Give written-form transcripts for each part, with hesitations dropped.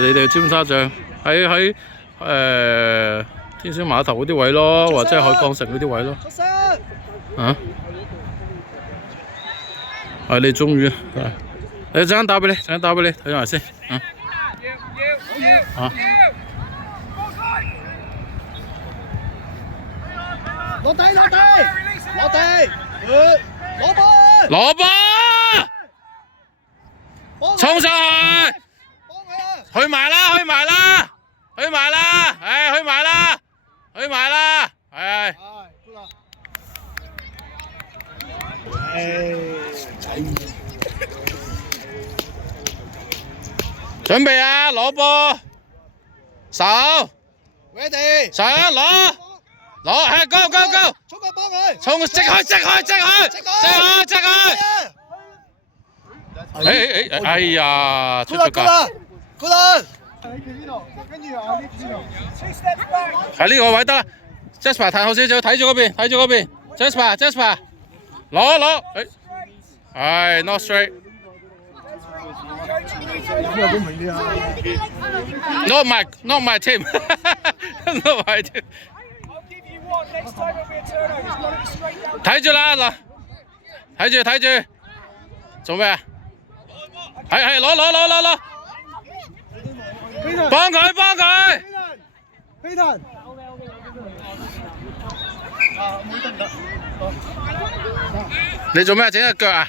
你哋尖沙咀喺天星碼頭嗰啲位咯，或者係海港城嗰啲位咯。啊？係你終於你陣間打俾你，陣間打俾你睇埋先。啊！落地，攞波！攞波！衝上去！去埋啦！唉，去埋啦！唉。準備啊！攞波，手 ，ready， 上攞，係 go！ 衝過幫佢，衝即去！哎呀，出咗界。喺呢個位得啦 ，Jasper 彈後少少，睇住嗰邊 ，Jasper，攞，唉 ，not straight。Not my team. Not my team. 睇住啦嗱，睇住，做咩啊？係攞，幫佢。你做咩整隻腳啊？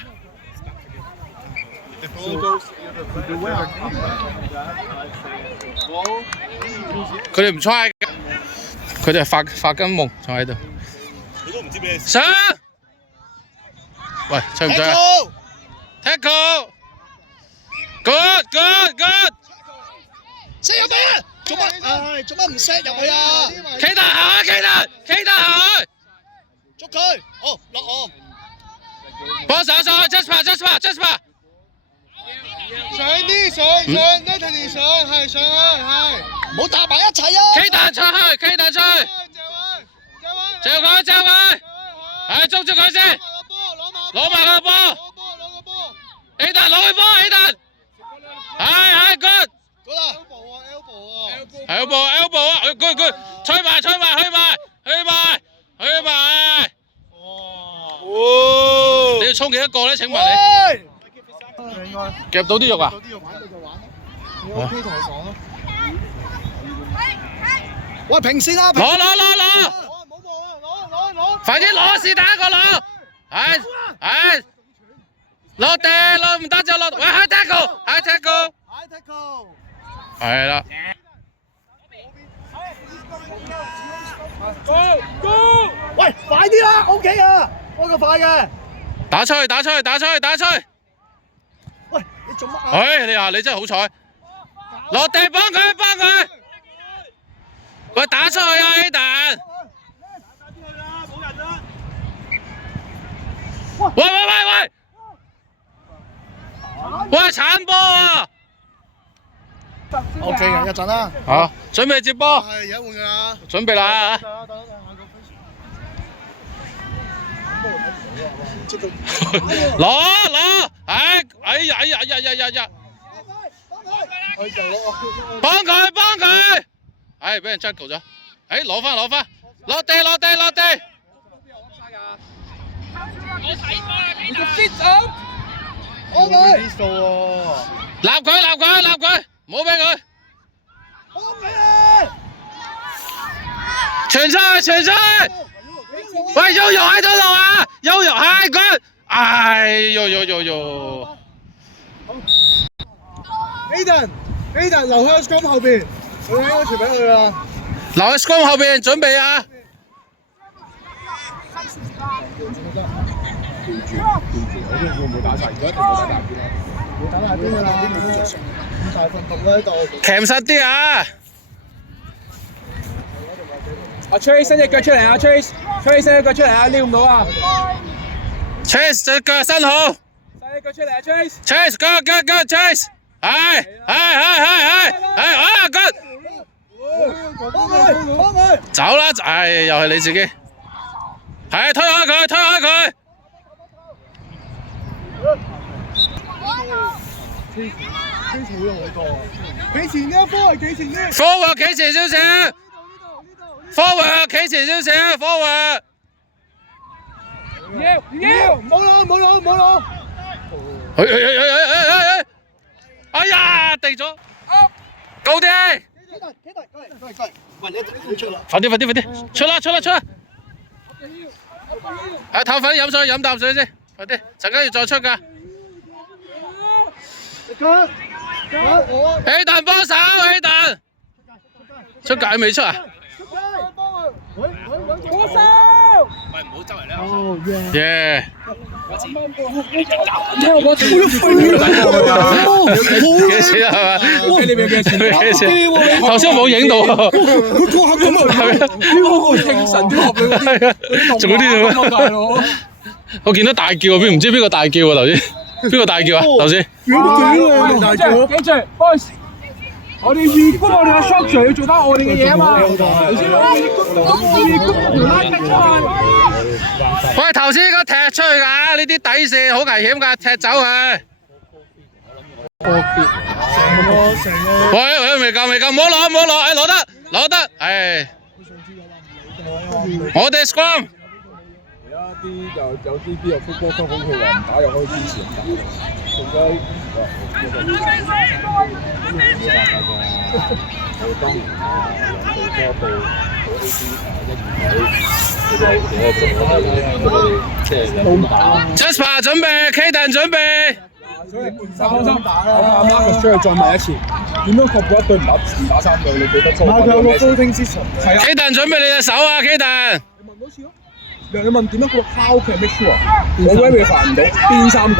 佢哋唔 try 嘅，佢哋係發緊夢坐喺度。你都唔知咩事。上，喂，吹唔吹啊 ？Tackle，good。射入去啊！做乜唔射入去啊？企得下去，捉佢，落岸。幫手上去 ，Jasper。上，Natalie 上，係上去，係。唔好搭埋一齊啊！企彈出去，借佢，係捉住佢先，攞埋個波。A 彈攞去波 ，A 彈，係 good。elbow 啊 ，good， 吹埋，去埋。你要衝幾多個咧？請問你？夾到啲肉啊？我 OK 同佢講咯。喂，平線啦！攞！快啲攞是但一個攞，係落地攞唔得就落，喂 high tackle， 係啦。喂，快啲啦 ，OK 啊，開個快嘅。打出去！喂，你做乜啊？唉，你真係好彩，落地幫佢。喂，打出去啊 A 彈！喂，鏟波啊 ！OK 嘅，一陣啦。好，準備接波。係而家換㗎啦。準備啦！攞！哎呀！幫佢！哎，俾人 juggle 咗。哎，攞翻！落地！我睇波啦，立佢！唔好俾佢。傳出去！喂，Yoyo喺度啊 ！Yoyo 係佢，哎呦 ！Aiden 留喺 scrum 後邊，佢應該傳俾佢啦。留喺 scrum 後邊，準備啊！會唔會打齊？而家一定會打大邊啦。會打大邊㗎啦，咁大份揼喺度。鉗實啲啊！阿 Trace 伸隻腳出嚟啊 ！Trace 伸隻腳出嚟啊！撩唔到啊 ！Trace 隻腳伸好。伸隻腳出嚟啊 ！Trace good Trace， 係啊 good。幫佢！走啦！唉，又係你自己。係推開佢。企前呢，波係企前呢。 forward 企前少少 ，forward 企前少少 ，forward。唔好攞。哎呀，地咗，高啲，快啲，出啦！啊，透粉飲水，飲啖水先，快啲，陣間要再出㗎。起蛋幫手，起蛋，出界未出啊？喂，唔好周圍咧。耶！幾錢啊？係咪？幾錢？頭先我冇影到啊。佢嗰下咁啊，精神啲係啊，做嗰啲咁啊。我見到大叫啊，唔知邊個大叫啊頭先？邊個大叫啊頭先？記住 ，boys， 我哋預估我哋嘅 structure 要做翻我哋嘅嘢啊嘛。喂，頭先應該踢出去㗎，呢啲底線好危險㗎，踢走佢。喂，未夠，唔好攞，哎攞得，哎。我哋 scrum。而家啲有啲又復波收好，佢話唔打又可以堅持唔打，點解？我當年兩隊波報 A.C. 一二隊，即係 Jasper 準備 ，Kaden 準備。放心，我阿媽佢出去再問一次，點樣確保一隊唔打三隊？你記得錯？佢有個 floating system。係啊。 Kaden 準備你隻手啊 ，Kaden。你問多次咯。你問點樣個 how can make sure？我 verify 唔到邊三個？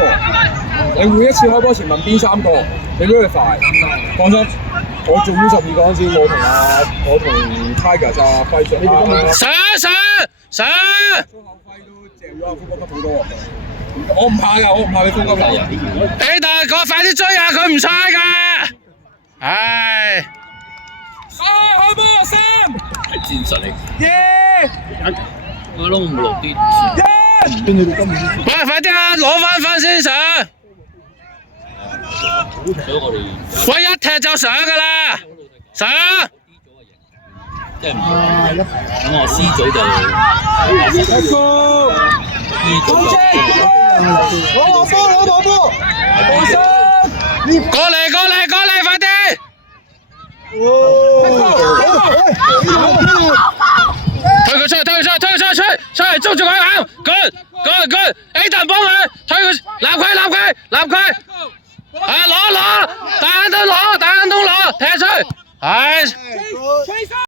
你每一次開波前問邊三個？你 verify？放心，我做 U12嗰陣時，我同 Tiger 啊輝上上。粗口輝都借咗阿福哥級好多。我唔怕㗎，我唔怕你福哥㗎。Kaden，快啲追啊！佢唔差㗎。唉。開波三。係戰術嚟。耶！我都唔落啲。喂，快啲啊！攞翻分先上。所以我哋喂，一踢就上㗎啦，上。即係唔係咁我 C 組就一個 E 組就攞波！過嚟，快啲！推佢出去，捉住佢行 ，good，Aiden 幫佢，推佢，立佢，啊攞，大眼都攞，踢出去，係。